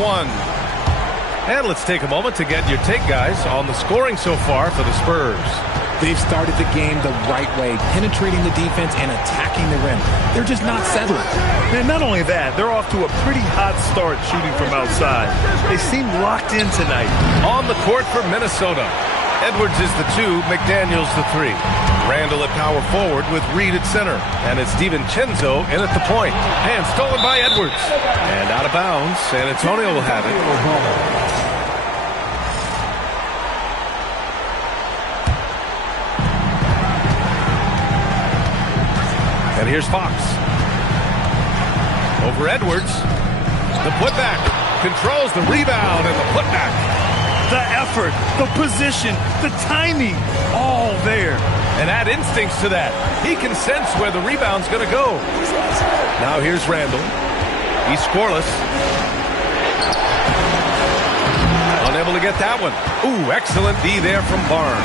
1. And let's take a moment to get your take, guys, on the scoring so far for the Spurs. They've started the game the right way, penetrating the defense and attacking the rim. They're just not settling. And not only that, they're off to a pretty hot start shooting from outside. They seem locked in tonight. On the court for Minnesota, Edwards is the 2, McDaniels the 3. Randall at power forward with Reed at center. And it's DiVincenzo in at the point. And stolen by Edwards. And out of bounds. San Antonio will have it. And here's Fox. Over Edwards. The putback. Controls the rebound and the putback. The effort, the position, the timing, all there. And add instincts to that. He can sense where the rebound's going to go. Now here's Randall. He's scoreless. Unable to get that one. Ooh, excellent D there from Barnes.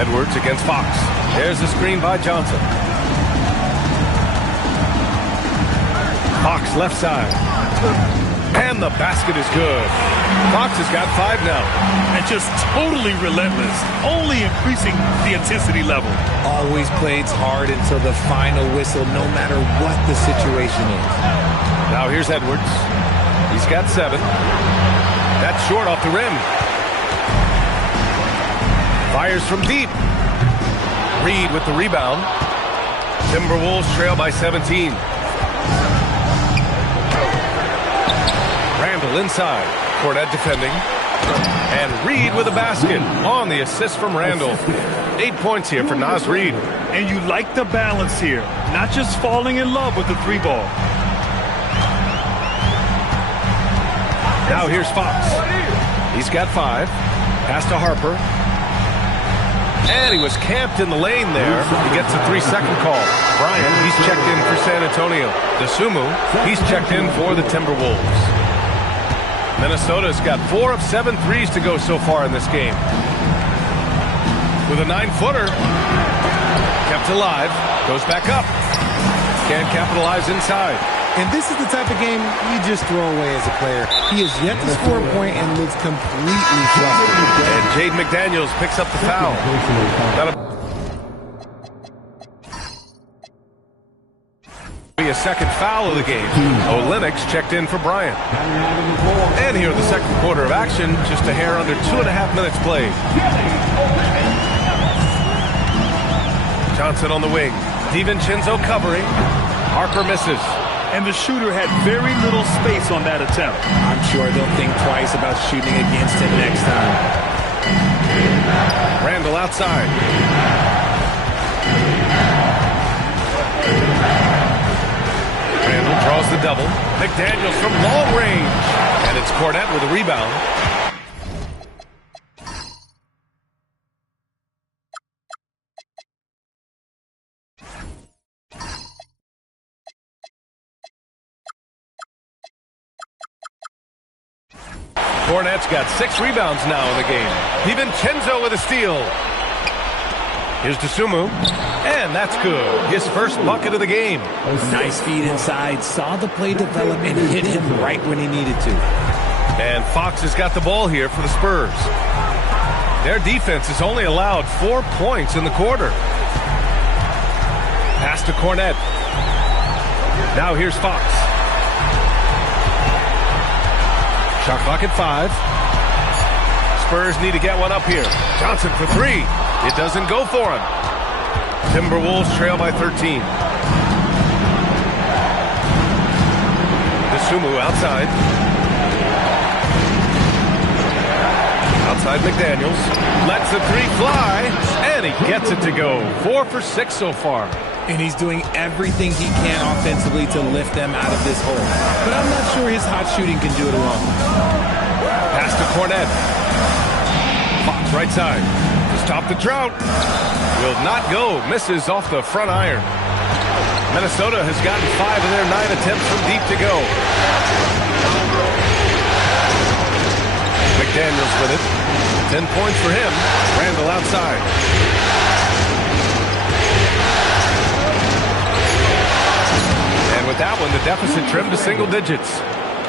Edwards against Fox. There's the screen by Johnson. Fox left side. And the basket is good. Fox has got 5 now. And just totally relentless, only increasing the intensity level. Always plays hard until the final whistle, no matter what the situation is. Now here's Edwards. He's got 7. That's short off the rim. Fires from deep. Reed with the rebound. Timberwolves trail by 17. Randall inside. Cornette defending. And Reed with a basket on the assist from Randall. 8 points here for Naz Reed. And you like the balance here. Not just falling in love with the 3 ball. Now here's Fox. He's got 5. Pass to Harper. And he was camped in the lane there. He gets a 3-second call. Bryant, he's checked in for San Antonio. DeSumo, he's checked in for the Timberwolves. Minnesota's got 4 of 7 threes to go so far in this game. With a 9-footer. Kept alive. Goes back up. Can't capitalize inside. And this is the type of game you just throw away as a player. He has yet to score a point and looks completely flustered. And Jaden McDaniels picks up the foul. Be a second foul of the game. Olenix checked in for Bryant. And here in the second quarter of action, just a hair under 2.5 minutes played. Johnson on the wing. DiVincenzo covering. Harper misses. And the shooter had very little space on that attempt. I'm sure they'll think twice about shooting against him next time. Randall outside. Randall draws the double. McDaniels from long range. And it's Cornette with a rebound. Cornette's got 6 rebounds now in the game. DiVincenzo with a steal. Here's DeSumo. And that's good. His first bucket of the game. Nice feed inside. Saw the play develop and hit him right when he needed to. And Fox has got the ball here for the Spurs. Their defense has only allowed 4 points in the quarter. Pass to Cornette. Now here's Fox. Shot clock at 5. Spurs need to get one up here. Johnson for 3. It doesn't go for him. Timberwolves trail by 13. DeSumo outside. Outside McDaniels. Lets the 3 fly. And he gets it to go. 4 for 6 so far. And he's doing everything he can offensively to lift them out of this hole. But I'm not sure his hot shooting can do it alone. Pass to Cornette. Fox right side. To stop the drought. Will not go. Misses off the front iron. Minnesota has gotten 5 of their 9 attempts from deep to go. McDaniels with it. 10 points for him. Randall outside. And with that one, the deficit trimmed to single digits.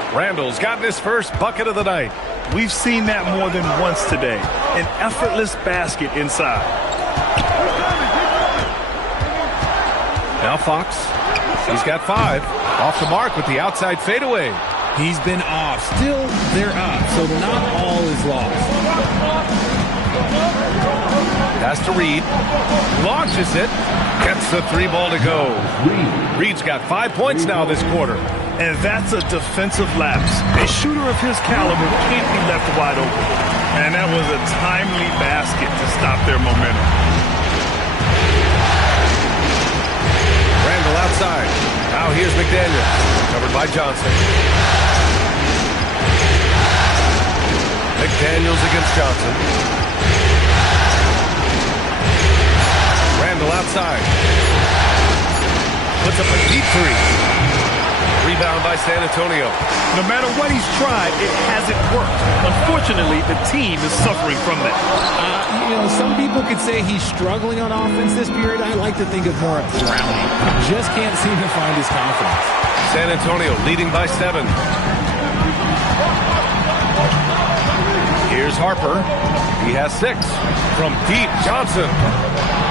Randall's gotten his first bucket of the night. We've seen that more than once today. An effortless basket inside. Now Fox. He's got 5. Off the mark with the outside fadeaway. He's been off. Still, they're up, so not all is lost. Pass to Reed. Launches it. Gets the 3 ball to go. Reed's got 5 points now this quarter. And that's a defensive lapse. A shooter of his caliber can't be left wide open. And that was a timely basket to stop their momentum. Randall outside. Now here's McDaniel. Covered by Johnson. McDaniels against Johnson. Randall outside. Puts up a deep 3. Rebound by San Antonio. No matter what he's tried, it hasn't worked. Unfortunately, the team is suffering from that. Some people could say he's struggling on offense this period. I like to think of more of drowning. Just can't seem to find his confidence. San Antonio leading by 7. Here's Harper. He has 6. From deep, Johnson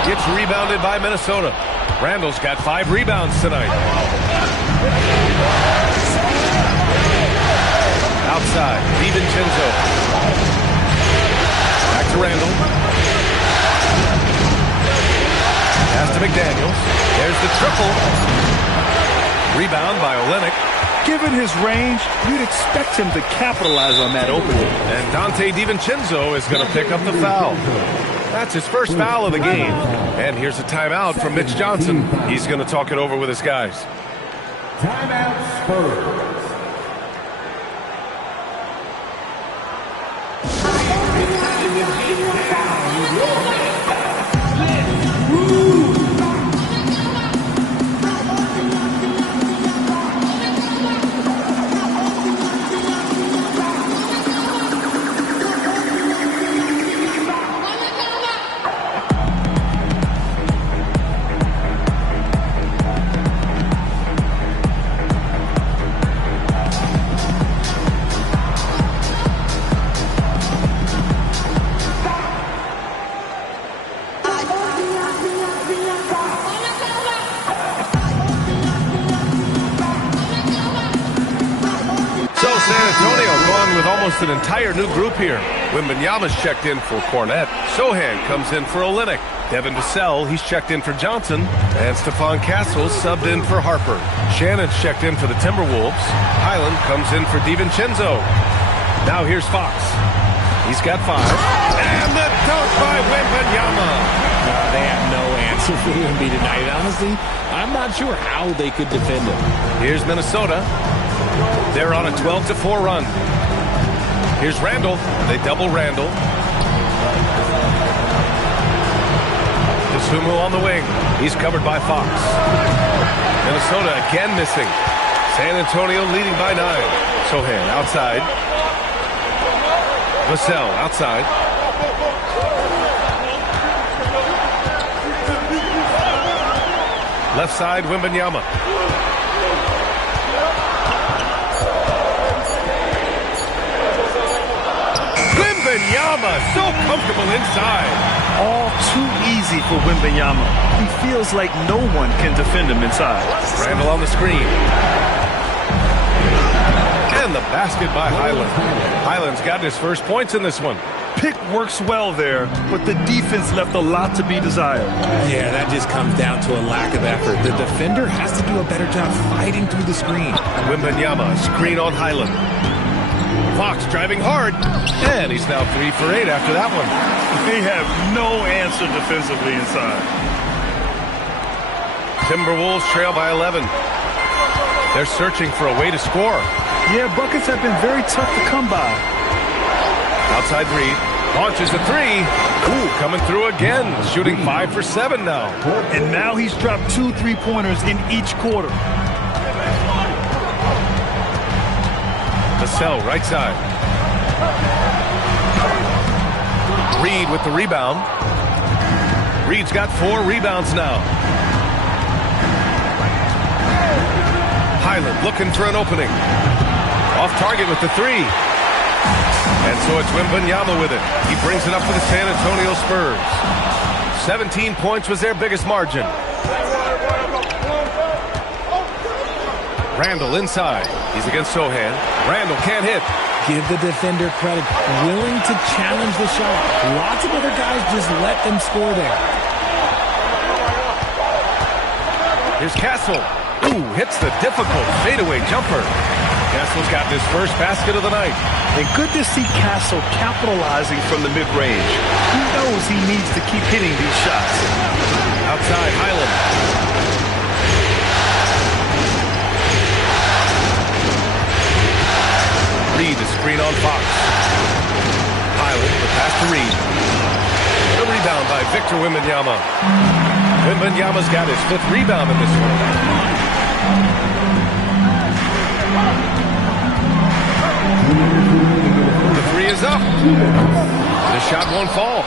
gets rebounded by Minnesota. Randall's got 5 rebounds tonight. Outside, DiVincenzo. Back to Randall. Pass to McDaniels. There's the triple. Rebound by Olynyk. Given his range, you'd expect him to capitalize on that opening. And Dante DiVincenzo is going to pick up the foul. That's his first foul of the game. And here's a timeout from Mitch Johnson. He's going to talk it over with his guys. Timeout, Spurs. An entire new group here. Wembanyama's checked in for Cornette. Sohan comes in for Olynyk. Devin Vassell, he's checked in for Johnson. And Stephon Castle subbed in for Harper. Shannon's checked in for the Timberwolves. Highland comes in for DiVincenzo. Now here's Fox. He's got 5. And the dunk by Wembanyama. They have no answer for Wemby tonight. Honestly, I'm not sure how they could defend him. Here's Minnesota. They're on a 12-4 run. Here's Randall. They double Randall. Dosunmu on the wing. He's covered by Fox. Minnesota again missing. San Antonio leading by 9. Sohan outside. Vassell outside. Left side, Wembanyama. Wembanyama, so comfortable inside. All too easy for Wembanyama. He feels like no one can defend him inside. Randall on the screen. And the basket by Highland. Highland's got his first points in this one. Pick works well there, but the defense left a lot to be desired. Yeah, that just comes down to a lack of effort. The defender has to do a better job fighting through the screen. Wembanyama, screen on Highland. Fox driving hard, and he's now 3 for 8 after that one. They have no answer defensively inside. Timberwolves trail by 11. They're searching for a way to score. Yeah, buckets have been very tough to come by. Outside Reed, launches a 3. Ooh, coming through again, shooting 5 for 7 now. And now he's dropped 2 3-pointers in each quarter. Vassell, right side. Reed with the rebound. Reed's got 4 rebounds now. Highland looking for an opening. Off target with the three. And so it's Wembanyama with it. He brings it up for the San Antonio Spurs. 17 points was their biggest margin. Randall inside. He's against Sohan. Randall can't hit. Give the defender credit. Willing to challenge the shot. Lots of other guys just let them score there. Here's Castle. Ooh, hits the difficult fadeaway jumper. Castle's got his first basket of the night. And good to see Castle capitalizing from the mid-range. He knows he needs to keep hitting these shots. Outside, Highland. Reed to screen on Fox. Highland, the pass to Reed. The rebound by Victor Wembanyama. Wembanyama's got his 5th rebound in this one. The three is up. The shot won't fall.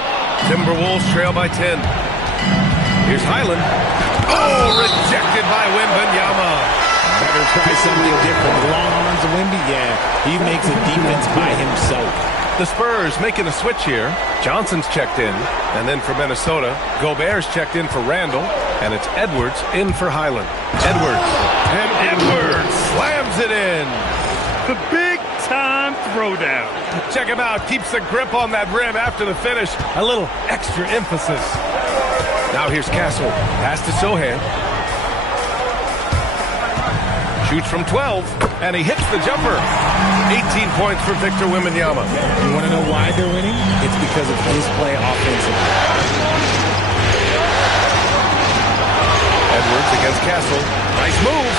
Timberwolves trail by 10. Here's Highland. Oh, rejected by Wembanyama. Better try something different. Long arms of Wemby, yeah. He makes a defense by himself. The Spurs making a switch here. Johnson's checked in. And then for Minnesota, Gobert's checked in for Randall. And it's Edwards in for Highland. Edwards. And Edwards slams it in. The big-time throwdown. Check him out. Keeps the grip on that rim after the finish. A little extra emphasis. Now here's Castle. Pass to Sohan. Shoots from 12, and he hits the jumper. 18 points for Victor Wembanyama. You want to know why they're winning? It's because of his play offensively. Edwards against Castle. Nice move.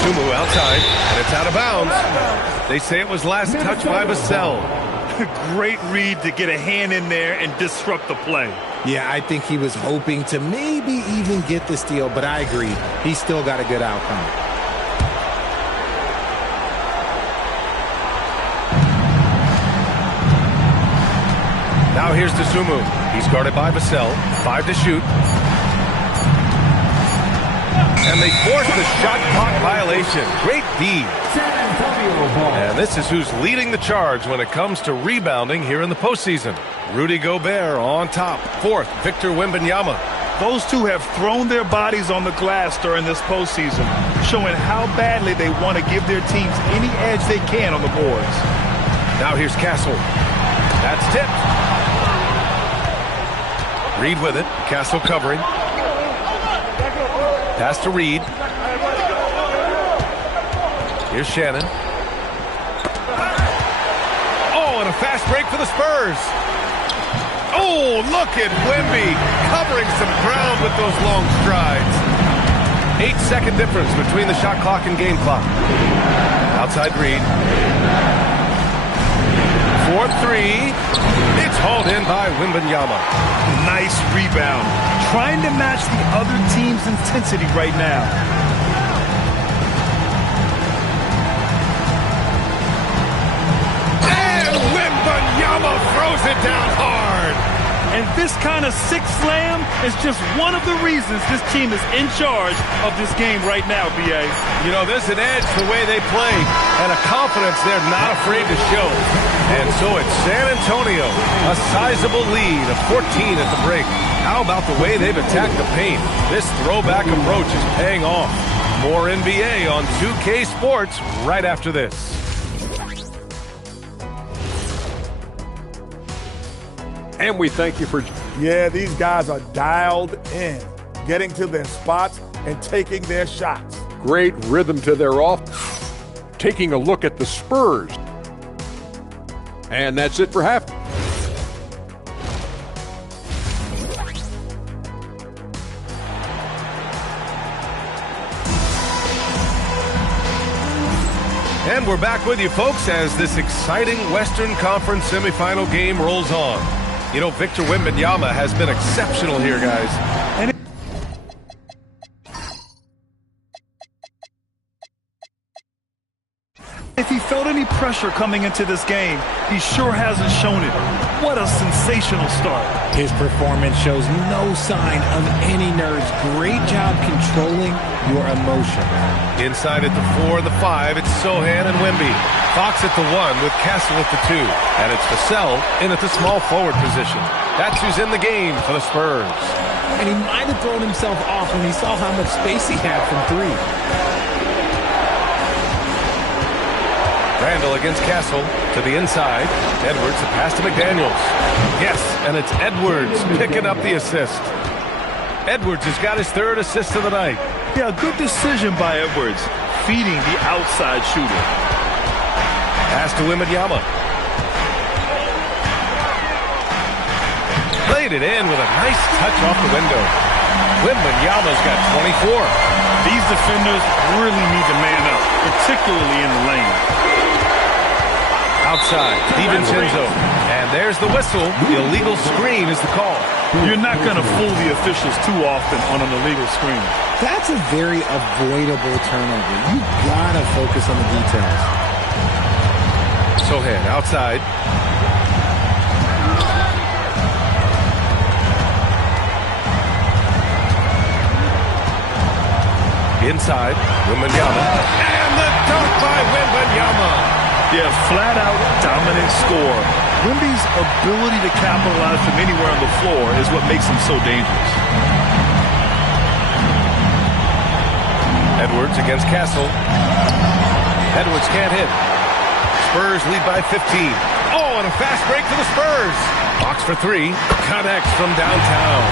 Sumu outside, and it's out of bounds. They say it was last touched by Vassell. Great read to get a hand in there and disrupt the play. Yeah, I think he was hoping to maybe even get the steal, but I agree. He still got a good outcome. Now here's Sumu. He's guarded by Vassell. 5 to shoot. And they force the shot clock violation. Great D. And this is who's leading the charge when it comes to rebounding here in the postseason. Rudy Gobert on top. 4th, Victor Wembanyama. Those two have thrown their bodies on the glass during this postseason, showing how badly they want to give their teams any edge they can on the boards. Now here's Castle. That's tipped. Reed with it. Castle covering. Pass to Reed. Here's Shannon. Oh, and a fast break for the Spurs. Oh, look at Wemby covering some ground with those long strides. 8-second difference between the shot clock and game clock. Outside Reed. 4-3. It's hauled in by Wembanyama. Nice rebound. Trying to match the other team's intensity right now. And Wembanyama throws it down hard. And this kind of sick slam is just one of the reasons this team is in charge of this game right now, B.A. You know, there's an edge the way they play and a confidence they're not afraid to show. And so it's San Antonio, a sizable lead of 14 at the break. How about the way they've attacked the paint? This throwback approach is paying off. More NBA on 2K Sports right after this. And we thank you for... Yeah, these guys are dialed in, getting to their spots and taking their shots. Great rhythm to their off. Taking a look at the Spurs. And that's it for half. And we're back with you, folks, as this exciting Western Conference semifinal game rolls on. You know, Victor Wembanyama has been exceptional here, guys. If he felt any pressure coming into this game, he sure hasn't shown it. What a sensational start. His performance shows no sign of any nerves. Great job controlling your emotions. Inside at the 4 and the 5, it's Sohan and Wemby. Fox at the 1 with Castle at the 2. And it's Vassell in at the small forward position. That's who's in the game for the Spurs. And he might have thrown himself off when he saw how much space he had from 3. Randall against Castle to the inside. Edwards, the pass to McDaniels. Yes, and it's Edwards picking up the assist. Edwards has got his 3rd assist of the night. Yeah, good decision by Edwards, feeding the outside shooter. Pass to Wembanyama. Played it in with a nice touch off the window. Wembanyama's got 24. These defenders really need to man up, particularly in the lane. Outside, DiVincenzo. And there's the whistle. The illegal screen is the call. You're not going to fool the officials too often on an illegal screen. That's a very avoidable turnover. You gotta focus on the details. Sohan outside. Inside, Wembanyama. And the dunk by Wembanyama. Yeah, flat-out dominant score. Wemby's ability to capitalize from anywhere on the floor is what makes him so dangerous. Edwards against Castle. Edwards can't hit. Spurs lead by 15. Oh, and a fast break for the Spurs. Fox for 3. Connects from downtown.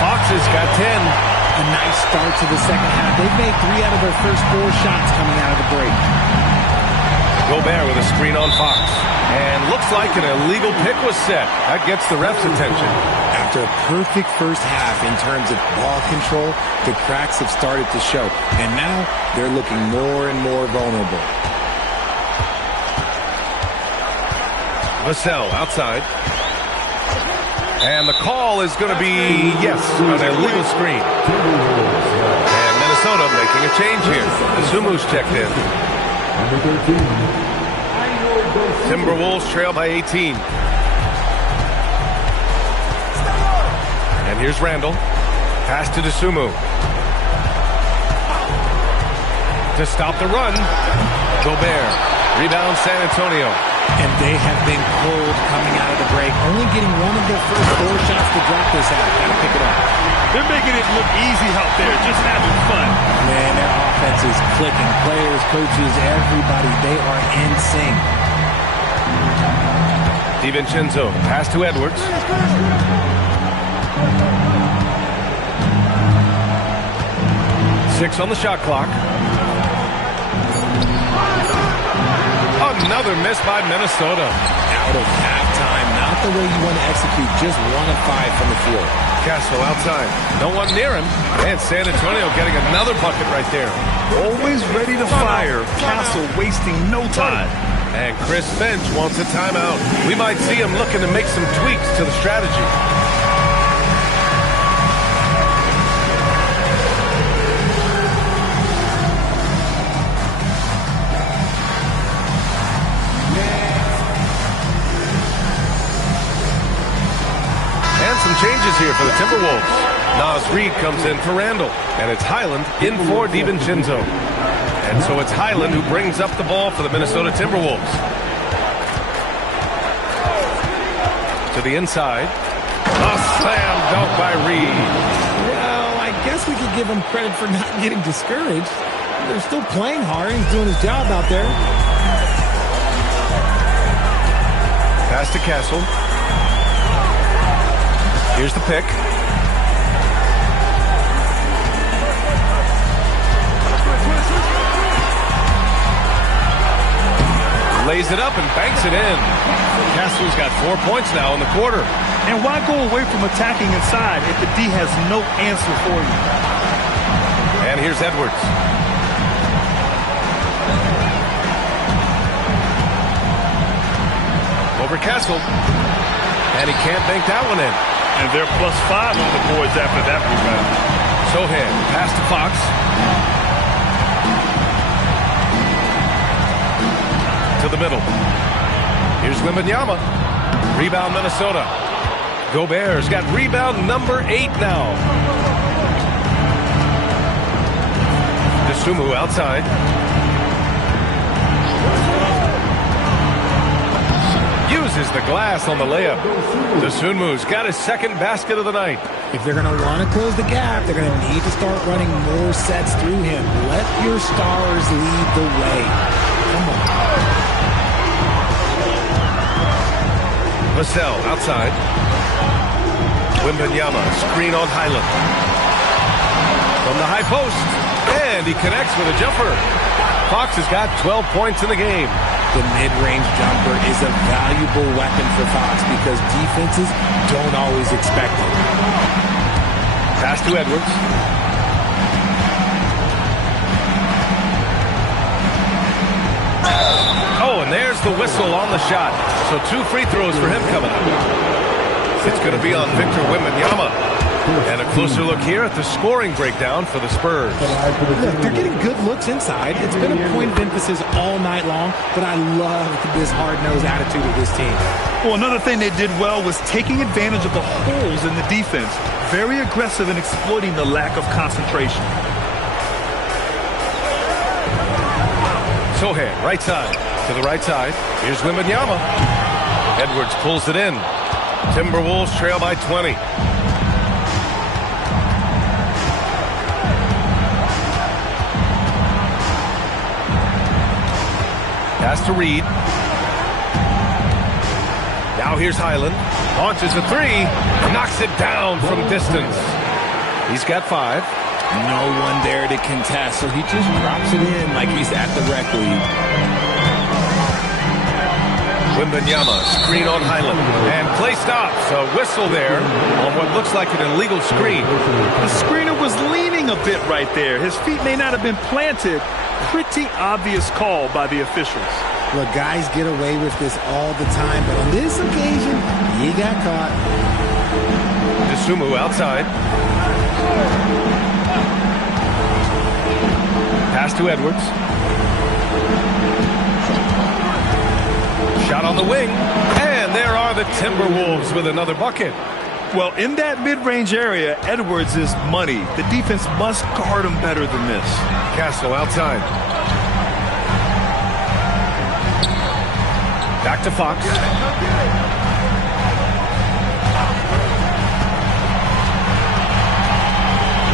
Fox has got 10. A nice start to the second half. They've made 3 out of their first 4 shots coming out of the break. Gobert with a screen on Fox. And looks like an illegal pick was set. That gets the ref's attention. After a perfect first half in terms of ball control, the cracks have started to show. And now they're looking more and more vulnerable. Vassell outside. And the call is going to be, yes, an illegal screen. And Minnesota making a change here. Azumu's checked in. Timberwolves trail by 18. And here's Randall. Pass to Dosunmu. To stop the run. Gobert. Rebound San Antonio. And they have been cold coming out of the break. Only getting one of their first 4 shots to drop this out. Gotta pick it up. They're making it look easy out there, just having fun. Man, their offense is clicking. Players, coaches, everybody, they are in sync. DiVincenzo, pass to Edwards. Six on the shot clock. Another miss by Minnesota. Out of halftime, not the way you want to execute, just 1 of 5 from the floor. Castle outside. No one near him. And San Antonio getting another bucket right there. Always ready to fire. Castle wasting no time. And Chris Finch wants a timeout. We might see him looking to make some tweaks to the strategy. Some changes here for the Timberwolves. Nas Reed comes in for Randall, and it's Highland in for DiVincenzo. And so it's Highland who brings up the ball for the Minnesota Timberwolves. To the inside. A slam dunk by Reed. Well, I guess we could give him credit for not getting discouraged. They're still playing hard. He's doing his job out there. Pass to Castle. Here's the pick. Lays it up and banks it in. Castle's got 4 points now in the quarter. And why go away from attacking inside if the D has no answer for you? And here's Edwards. Over Castle. And he can't bank that one in. And they're +5 on the boards after that rebound. Sohan, pass to Fox. middle. Here's Wembanyama. Rebound Minnesota. Gobert's got rebound number 8 now. Dosunmu outside. Uses the glass on the layup. Dosunmu's got his second basket of the night. If they're going to want to close the gap, they're going to need to start running more sets through him. Let your stars lead the way. Come on. Vassell outside. Wembanyama, screen on Highland. From the high post. And he connects with a jumper. Fox has got 12 points in the game. The mid-range jumper is a valuable weapon for Fox because defenses don't always expect it. Pass to Edwards. Oh, and there's the whistle on the shot. So 2 free throws for him coming up. It's going to be on Victor Wembanyama. And a closer look here at the scoring breakdown for the Spurs. Look, they're getting good looks inside. It's been a point of emphasis all night long, but I love this hard-nosed attitude of this team. Well, another thing they did well was taking advantage of the holes in the defense. Very aggressive in exploiting the lack of concentration. Sohan, right side. To the right side. Here's Wembanyama. Edwards pulls it in. Timberwolves trail by 20. Pass to Reed. Now here's Highland. Launches a 3. Knocks it down from distance. He's got 5. No one there to contest, so he just drops it in like he's at the rec league. Wembanyama, screen on Highland. And play stops. A whistle there on what looks like an illegal screen. The screener was leaning a bit right there. His feet may not have been planted. Pretty obvious call by the officials. Look, guys get away with this all the time, but on this occasion, he got caught. Dosunmu outside. Pass to Edwards. Shot on the wing. And there are the Timberwolves with another bucket. Well, in that mid-range area, Edwards is money. The defense must guard him better than this. Castle outside. Back to Fox.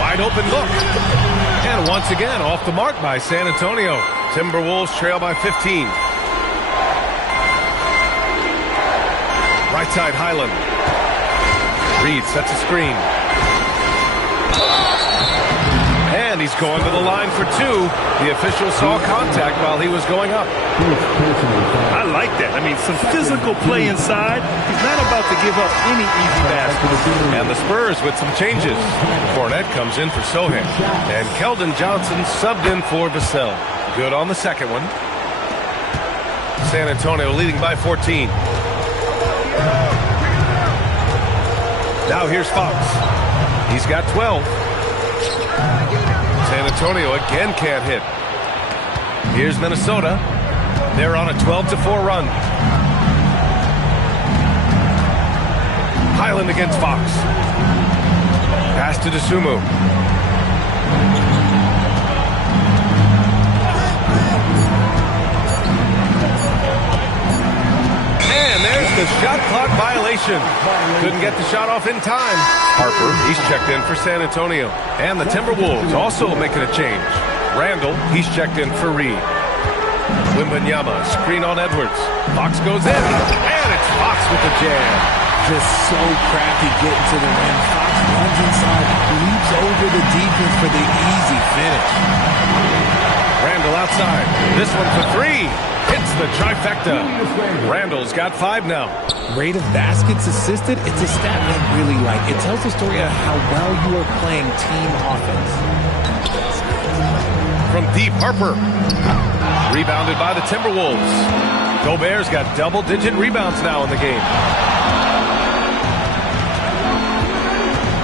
Wide open look. And once again, off the mark by San Antonio. Timberwolves trail by 15. Right side, Highland. Reed sets a screen. And he's going to the line for 2. The official saw contact while he was going up. I like that. I mean, some physical play inside. He's not about to give up any easy baskets. And the Spurs with some changes. Fournette comes in for Sohan. And Keldon Johnson subbed in for Vassell. Good on the second one. San Antonio leading by 14. Now here's Fox. He's got 12. San Antonio again can't hit. Here's Minnesota. They're on a 12-4 run. Highland against Fox. Pass to Dosunmu. And there's the shot clock violation. Couldn't get the shot off in time. Harper, he's checked in for San Antonio. And the Timberwolves also making a change. Randall, he's checked in for Reed. Wembanyama, screen on Edwards. Fox goes in, and it's Fox with the jam. Just so crafty getting to the rim. Fox runs inside, leaps over the defense for the easy finish. Randall outside. This one for 3. Hits the trifecta. Randall's got 5 now. Rate of baskets assisted, it's a stat I really like. It tells the story of how well you are playing team offense. From deep, Harper. Rebounded by the Timberwolves. Gobert's got double-digit rebounds now in the game.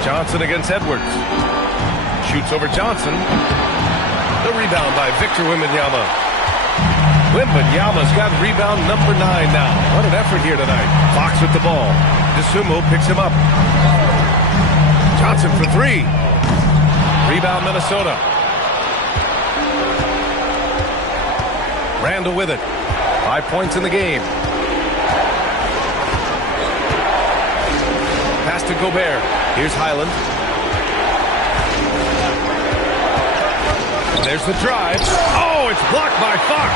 Johnson against Edwards. Shoots over Johnson. The rebound by Victor Wembanyama. Wembanyama's got rebound number 9 now. What an effort here tonight. Fox with the ball. DeSumo picks him up. Johnson for 3. Rebound Minnesota. Randall with it. 5 points in the game. Pass to Gobert. Here's Highland. There's the drive. Oh, it's blocked by Fox.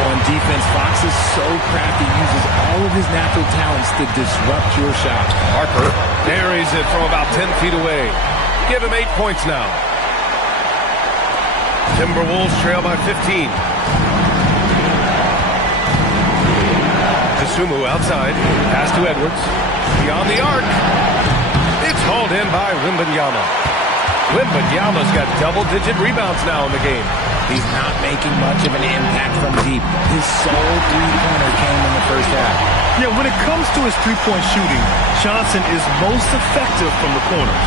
On defense, Fox is so crafty, uses all of his natural talents to disrupt your shot. Harper buries it from about 10 feet away. Give him 8 points now. Timberwolves trail by 15. DeSumo outside. Pass to Edwards. Beyond the arc. It's hauled in by Wembanyama. Wembanyama's got double-digit rebounds now in the game. He's not making much of an impact from deep. His sole three-pointer came in the first half. Yeah, when it comes to his three-point shooting, Johnson is most effective from the corners.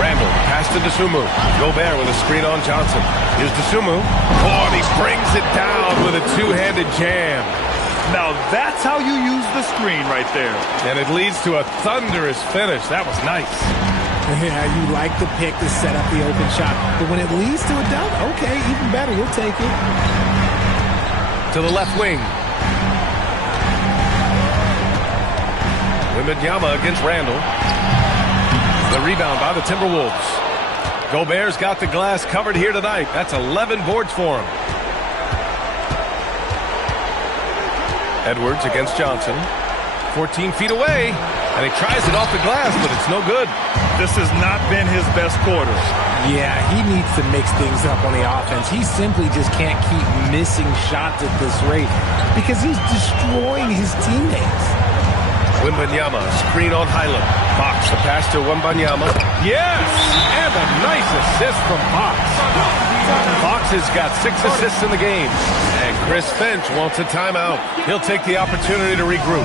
Randall, pass to DeSumo. Gobert with a screen on Johnson. Here's DeSumo. Oh, and he brings it down with a two-handed jam. Now that's how you use the screen right there. And it leads to a thunderous finish. That was nice. Yeah, you like the pick to set up the open shot. But when it leads to a dunk, okay, even better. You'll take it. To the left wing. Wembanyama against Randall. The rebound by the Timberwolves. Gobert's got the glass covered here tonight. That's 11 boards for him. Edwards against Johnson. 14 feet away. And he tries it off the glass, but it's no good. This has not been his best quarter. Yeah, he needs to mix things up on the offense. He simply just can't keep missing shots at this rate because he's destroying his teammates. Wembanyama, screen on Highland. Fox, the pass to Wembanyama. Yes! And a nice assist from Fox. Fox has got 6 assists in the game. And Chris Finch wants a timeout. He'll take the opportunity to regroup.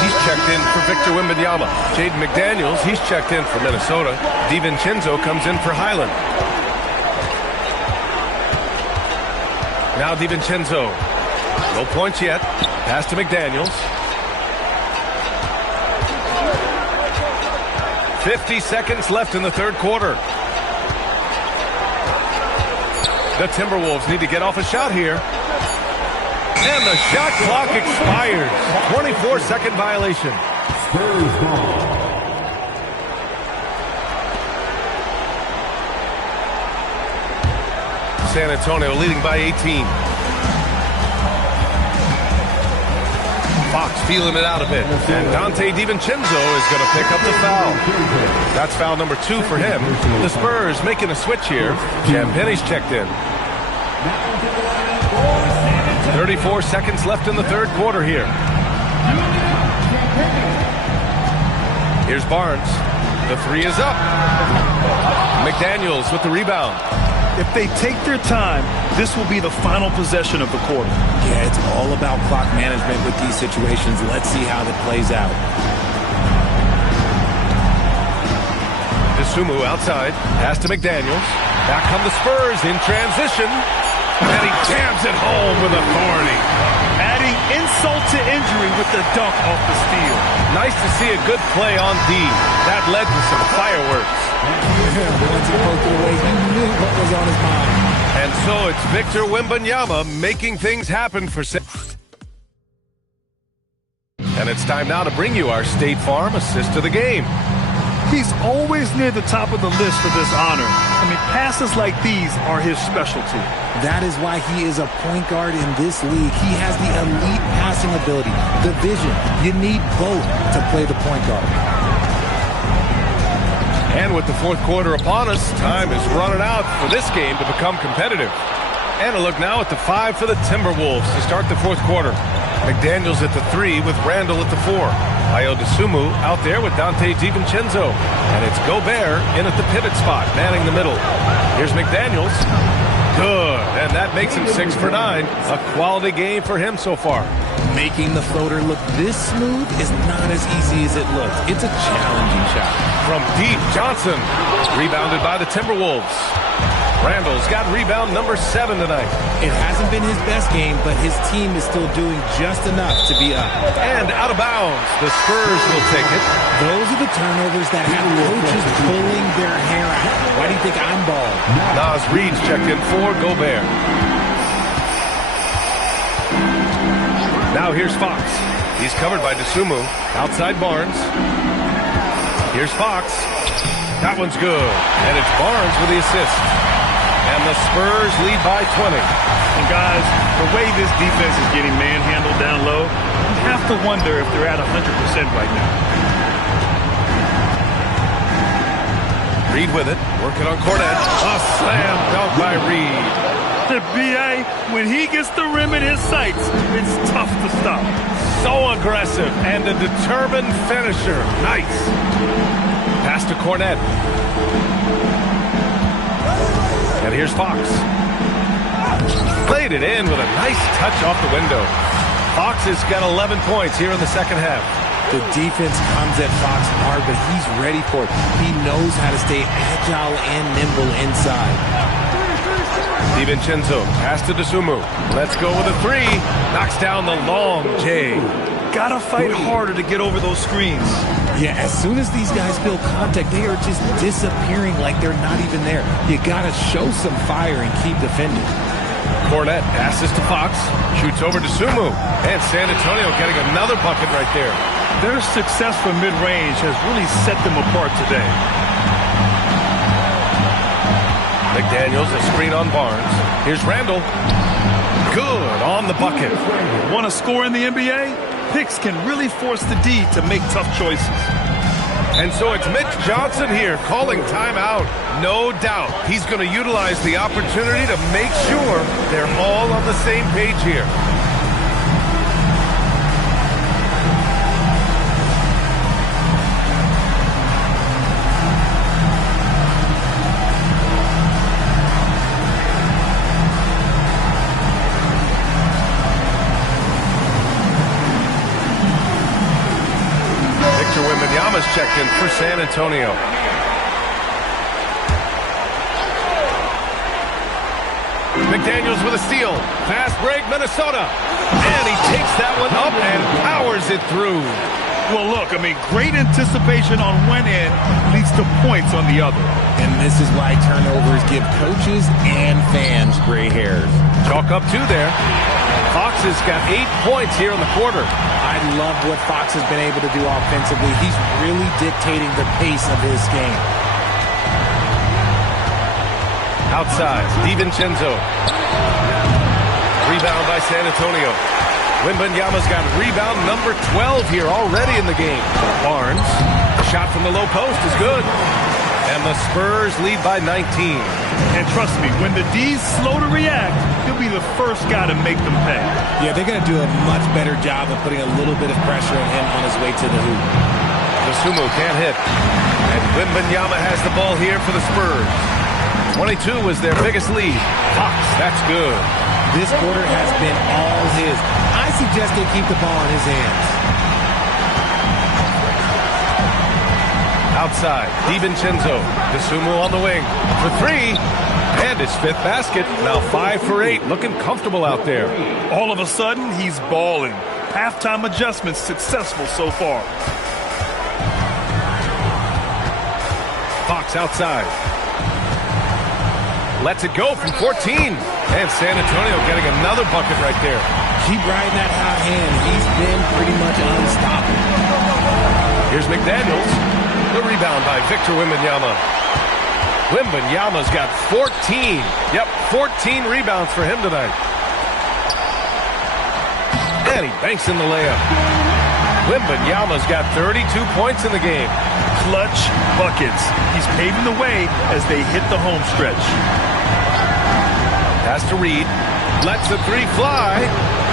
He's checked in for Victor Wembanyama. Jaden McDaniels, he's checked in for Minnesota. DiVincenzo comes in for Highland. Now DiVincenzo. No points yet. Pass to McDaniels. 50 seconds left in the third quarter. The Timberwolves need to get off a shot here. And the shot clock expires. 24-second violation. Spurs ball. San Antonio leading by 18. Fox feeling it out a bit. And Dante DiVincenzo is going to pick up the foul. That's foul number 2 for him. The Spurs making a switch here. Champagne's checked in. 34 seconds left in the third quarter here. Here's Barnes. The 3 is up. McDaniels with the rebound. If they take their time, this will be the final possession of the quarter. Yeah, it's all about clock management with these situations. Let's see how that plays out. DeSumo outside. Pass to McDaniels. Back come the Spurs in transition. And he jams it home with authority. Adding insult to injury with the dunk off the steal. Nice to see a good play on D. That led to some fireworks. Once he poked it away, he knew what was on his mind. And so it's Victor Wembanyama making things happen for... And it's time now to bring you our State Farm assist of the game. He's always near the top of the list for this honor. I mean, passes like these are his specialty. That is why he is a point guard in this league. He has the elite passing ability, the vision. You need both to play the point guard. And with the fourth quarter upon us, time is running out for this game to become competitive. And a look now at the 5 for the Timberwolves to start the fourth quarter. McDaniels at the 3 with Randall at the 4. Ayo Dosunmu out there with Dante DiVincenzo. And it's Gobert in at the pivot spot, manning the middle. Here's McDaniels. Good, and that makes him 6 for 9. A quality game for him so far. Making the floater look this smooth is not as easy as it looks. It's a challenging shot. From deep, Johnson. Rebounded by the Timberwolves. Randall's got rebound number 7 tonight. It hasn't been his best game, but his team is still doing just enough to be up. And out of bounds. The Spurs will take it. Those are the turnovers that have coaches pulling their hair out. Why do you think I'm bald? Nas Reed's checked in for Gobert. Now here's Fox. He's covered by Dosunmu. Outside Barnes. Here's Fox. That one's good. And it's Barnes with the assist. And the Spurs lead by 20. And guys, the way this defense is getting manhandled down low, you have to wonder if they're at 100% right now. Reed with it, working on Cornet. A slam dunk by Reed. The BA, when he gets the rim in his sights, it's tough to stop. So aggressive and a determined finisher. Nice. Pass to Cornet. And here's Fox. Played it in with a nice touch off the window. Fox has got 11 points here in the second half. The defense comes at Fox hard, but he's ready for it. He knows how to stay agile and nimble inside. DiVincenzo, pass to Dosunmu. Let's go with a 3. Knocks down the long J. Gotta fight harder to get over those screens. Yeah, as soon as these guys feel contact, they are just disappearing like they're not even there. You gotta show some fire and keep defending. Cornet passes to Fox. Shoots over to Dosunmu. And San Antonio getting another bucket right there. Their success from mid-range has really set them apart today. McDaniels, a screen on Barnes. Here's Randall. Good on the bucket. Want to score in the NBA? Picks can really force the D to make tough choices. And so it's Mitch Johnson here calling timeout. No doubt he's going to utilize the opportunity to make sure they're all on the same page here. Wembanyama's checked in for San Antonio. McDaniels with a steal. Fast break, Minnesota. And he takes that one up and powers it through. Well, look, I mean, great anticipation on one end leads to points on the other. And this is why turnovers give coaches and fans gray hairs. Chalk up 2 there. Fox has got 8 points here in the quarter. I love what Fox has been able to do offensively. He's really dictating the pace of his game. Outside, DiVincenzo. Rebound by San Antonio. Wembanyama's got rebound number 12 here already in the game. Barnes, shot from the low post is good. And the Spurs lead by 19. And trust me, when the D's slow to react, he'll be the first guy to make them pay. Yeah, they're going to do a much better job of putting a little bit of pressure on him on his way to the hoop. Dosunmu can't hit. And Wembanyama has the ball here for the Spurs. 22 was their biggest lead. Fox, that's good. This quarter has been all his. I suggest they keep the ball in his hands. Outside, DiVincenzo. Dosunmu on the wing for 3. And his 5th basket. Now 5 for 8. Looking comfortable out there. All of a sudden, he's balling. Halftime adjustments successful so far. Fox outside. Lets it go from 14. And San Antonio getting another bucket right there. Keep riding that hot hand. He's been pretty much unstoppable. Here's McDaniels. The rebound by Victor Wembanyama. Wembanyama's got 14. Yep, 14 rebounds for him tonight. And he banks in the layup. Wembanyama's got 32 points in the game. Clutch buckets. He's paving the way as they hit the home stretch. Pass to Reed. Lets the 3 fly.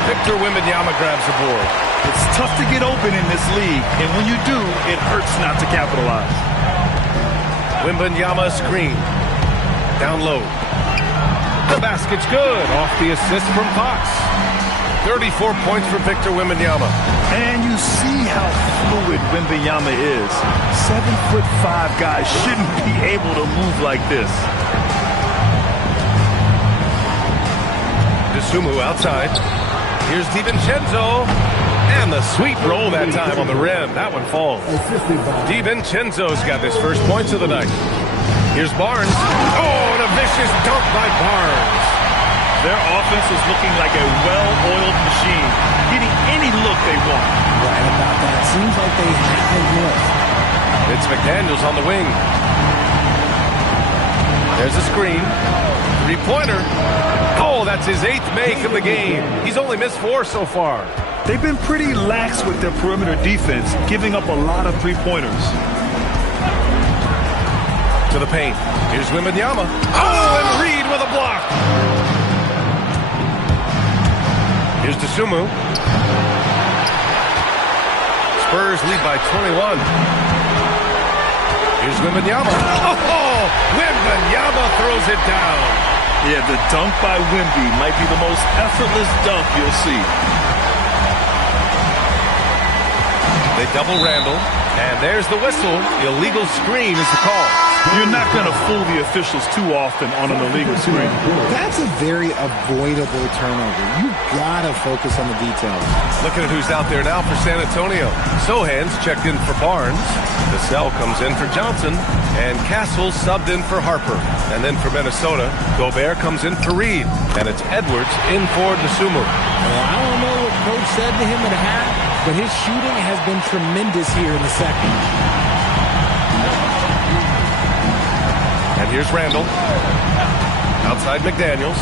Victor Wembanyama grabs the board. It's tough to get open in this league, and when you do, it hurts not to capitalize. Wembanyama screen. Down low. The basket's good. Off the assist from Fox. 34 points for Victor Wembanyama. And you see how fluid Wembanyama is. 7'5" guys shouldn't be able to move like this. DeSumo outside. Here's DiVincenzo. And the sweet roll that time on the rim. That one falls. DiVincenzo's got his first points of the night. Here's Barnes. Oh, and a vicious dunk by Barnes. Their offense is looking like a well-oiled machine, getting any look they want. Right about that. Seems like they have a look. It's McDaniels on the wing. There's a screen. Three-pointer. Oh, that's his 8th make of the game. He's only missed 4 so far. They've been pretty lax with their perimeter defense, giving up a lot of three-pointers. To the paint. Here's Wembanyama. Oh, and Reed with a block. Here's DeSumo. Spurs lead by 21. Here's Wembanyama. Oh, Wembanyama throws it down. Yeah, the dunk by Wemby might be the most effortless dunk you'll see. They double Randall, and there's the whistle. Illegal screen is the call. You're not going to fool the officials too often on an illegal screen. That's a very avoidable turnover. You gotta focus on the details. Looking at who's out there now for San Antonio. Sohan's checked in for Barnes. Vassell comes in for Johnson. And Castle subbed in for Harper. And then for Minnesota, Gobert comes in for Reed. And it's Edwards in for DeSumo. Well, I don't know what Coach said to him at half, but his shooting has been tremendous here in the second. And here's Randall. Outside McDaniels.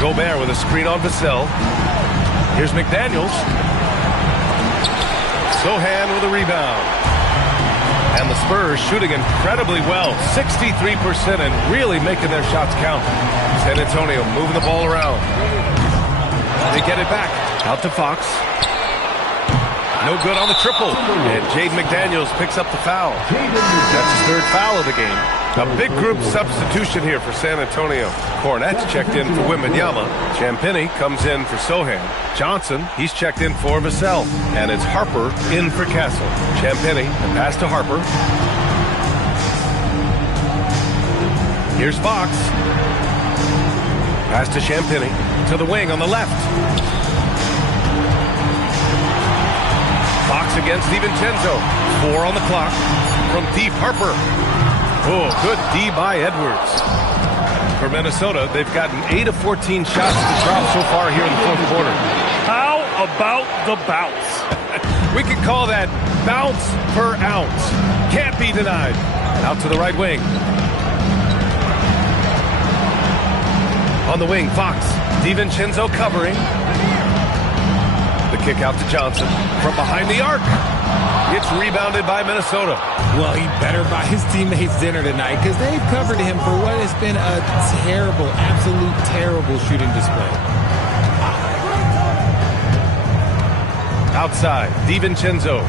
Gobert with a screen on Vassell. Here's McDaniels. Sohan with a rebound. And the Spurs shooting incredibly well. 63% and really making their shots count. San Antonio moving the ball around. They get it back. Out to Fox. No good on the triple. And Jaden McDaniels picks up the foul. That's his 3rd foul of the game. A big group substitution here for San Antonio. Cornette's checked in for Wembanyama. Champagnie comes in for Sohan. Johnson, he's checked in for Vassell. And it's Harper in for Castle. Champagnie, the pass to Harper. Here's Fox. Pass to Champagnie. To the wing on the left. Fox against DiVincenzo. 4 on the clock from deep Harper. Oh, good D by Edwards. For Minnesota, they've gotten 8 of 14 shots to drop so far here in the 4th quarter. How about the bounce? We could call that bounce per ounce. Can't be denied. Out to the right wing. On the wing, Fox. DiVincenzo covering. The kick out to Johnson from behind the arc. It's rebounded by Minnesota. Well, he better buy his teammates dinner tonight because they've covered him for what has been a terrible, absolute terrible shooting display. Outside, DiVincenzo.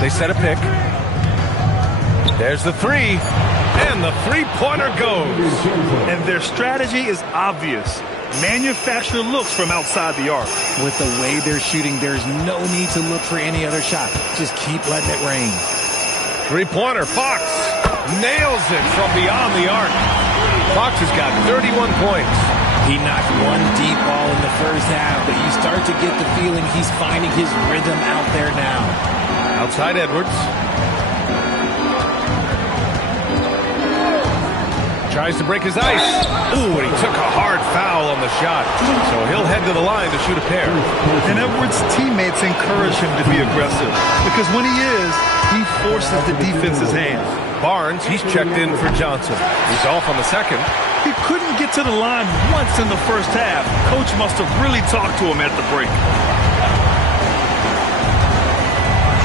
They set a pick. There's the 3. And the 3-pointer goes. And their strategy is obvious. Manufacture looks from outside the arc. With the way they're shooting, there's no need to look for any other shot. Just keep letting it rain. 3-pointer, Fox nails it from beyond the arc. Fox has got 31 points. He knocked one deep ball in the first half, but you start to get the feeling he's finding his rhythm out there now. Outside Edwards. Tries to break his ice. Ooh, and he took a hard foul on the shot. So he'll head to the line to shoot a pair. And Edwards' teammates encourage him to be aggressive because when he is, he forces the defense's hand. Barnes, he's checked in for Johnson. He's off on the second. He couldn't get to the line once in the first half. Coach must have really talked to him at the break.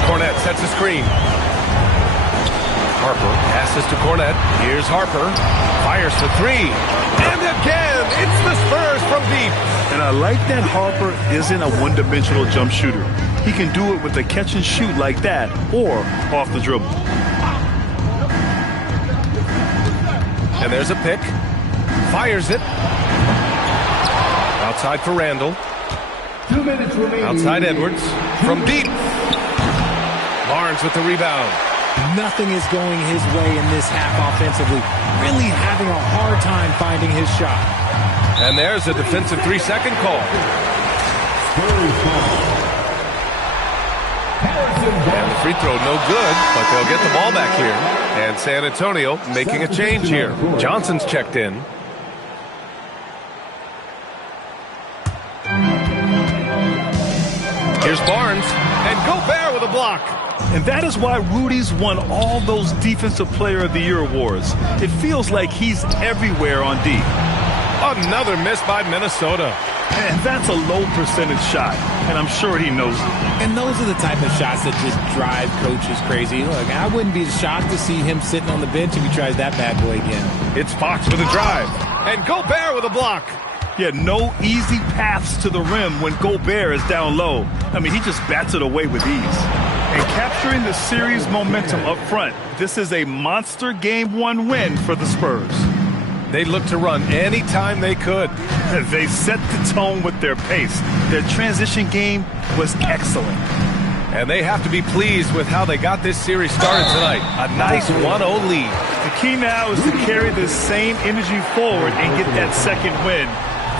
Cornette sets a screen. Harper passes to Cornette. Here's Harper. Fires for 3. And again, it's the Spurs from deep. And I like that Harper isn't a one-dimensional jump shooter. He can do it with a catch and shoot like that or off the dribble. And there's a pick. Fires it. Outside for Randall. 2 minutes remaining. Outside Edwards. From deep. Barnes with the rebound. Nothing is going his way in this half offensively. Really having a hard time finding his shot. And there's a defensive 3-second call. And the free throw no good, but they'll get the ball back here. And San Antonio making a change here. Johnson's checked in. Here's Barnes. And Gobert with a block. And that is why Rudy's won all those Defensive Player of the Year awards. It feels like he's everywhere on D. Another miss by Minnesota. And that's a low percentage shot, and I'm sure he knows it. And those are the type of shots that just drive coaches crazy. Look, I wouldn't be shocked to see him sitting on the bench if he tries that bad boy again. It's Fox with a drive. And Gobert with a block. Yeah, no easy paths to the rim when Gobert is down low. I mean, he just bats it away with ease. And capturing the series momentum up front, this is a monster Game 1 win for the Spurs. They looked to run anytime they could. They set the tone with their pace. Their transition game was excellent. And they have to be pleased with how they got this series started tonight. A nice 1-0 lead. The key now is to carry this same energy forward and get that second win.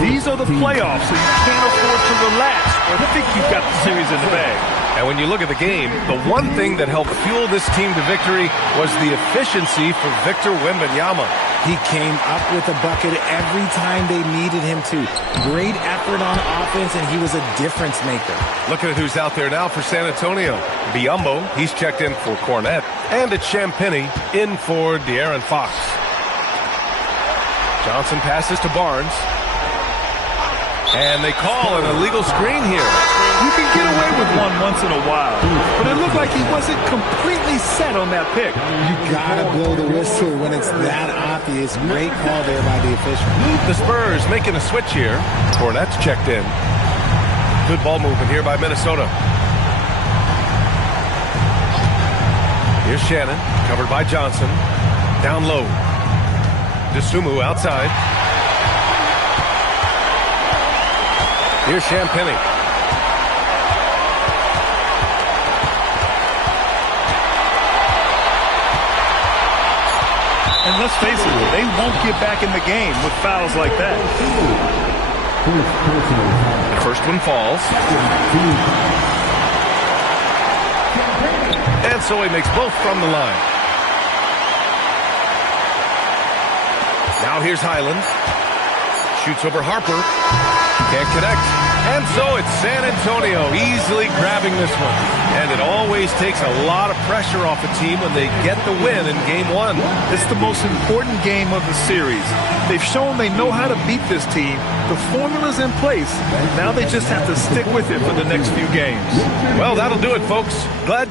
These are the playoffs, so you can't afford to relax or think you've got the series in the bag. And when you look at the game, the one thing that helped fuel this team to victory was the efficiency for Victor Wembanyama. He came up with a bucket every time they needed him to. Great effort on offense, and he was a difference maker. Looking at who's out there now for San Antonio. Biyombo, he's checked in for Cornette. And it's Champagnie in for De'Aaron Fox. Johnson passes to Barnes. And they call an illegal screen here. You can get away with one once in a while, but it looked like he wasn't completely set on that pick. You gotta blow the whistle when it's that obvious. Great call there by the official. The Spurs making a switch here. Cornette's checked in. Good ball movement here by Minnesota. Here's Shannon, covered by Johnson. Down low. Dosunmu outside. Here's Champagnie. And let's face it, they won't get back in the game with fouls like that. The first one falls. And so he makes both from the line. Now here's Highland. Shoots over Harper. Can't connect. And so it's San Antonio easily grabbing this one. And it always takes a lot of pressure off a team when they get the win in Game 1. It's the most important game of the series. They've shown they know how to beat this team. The formula's in place. Now they just have to stick with it for the next few games. Well, that'll do it, folks. Glad you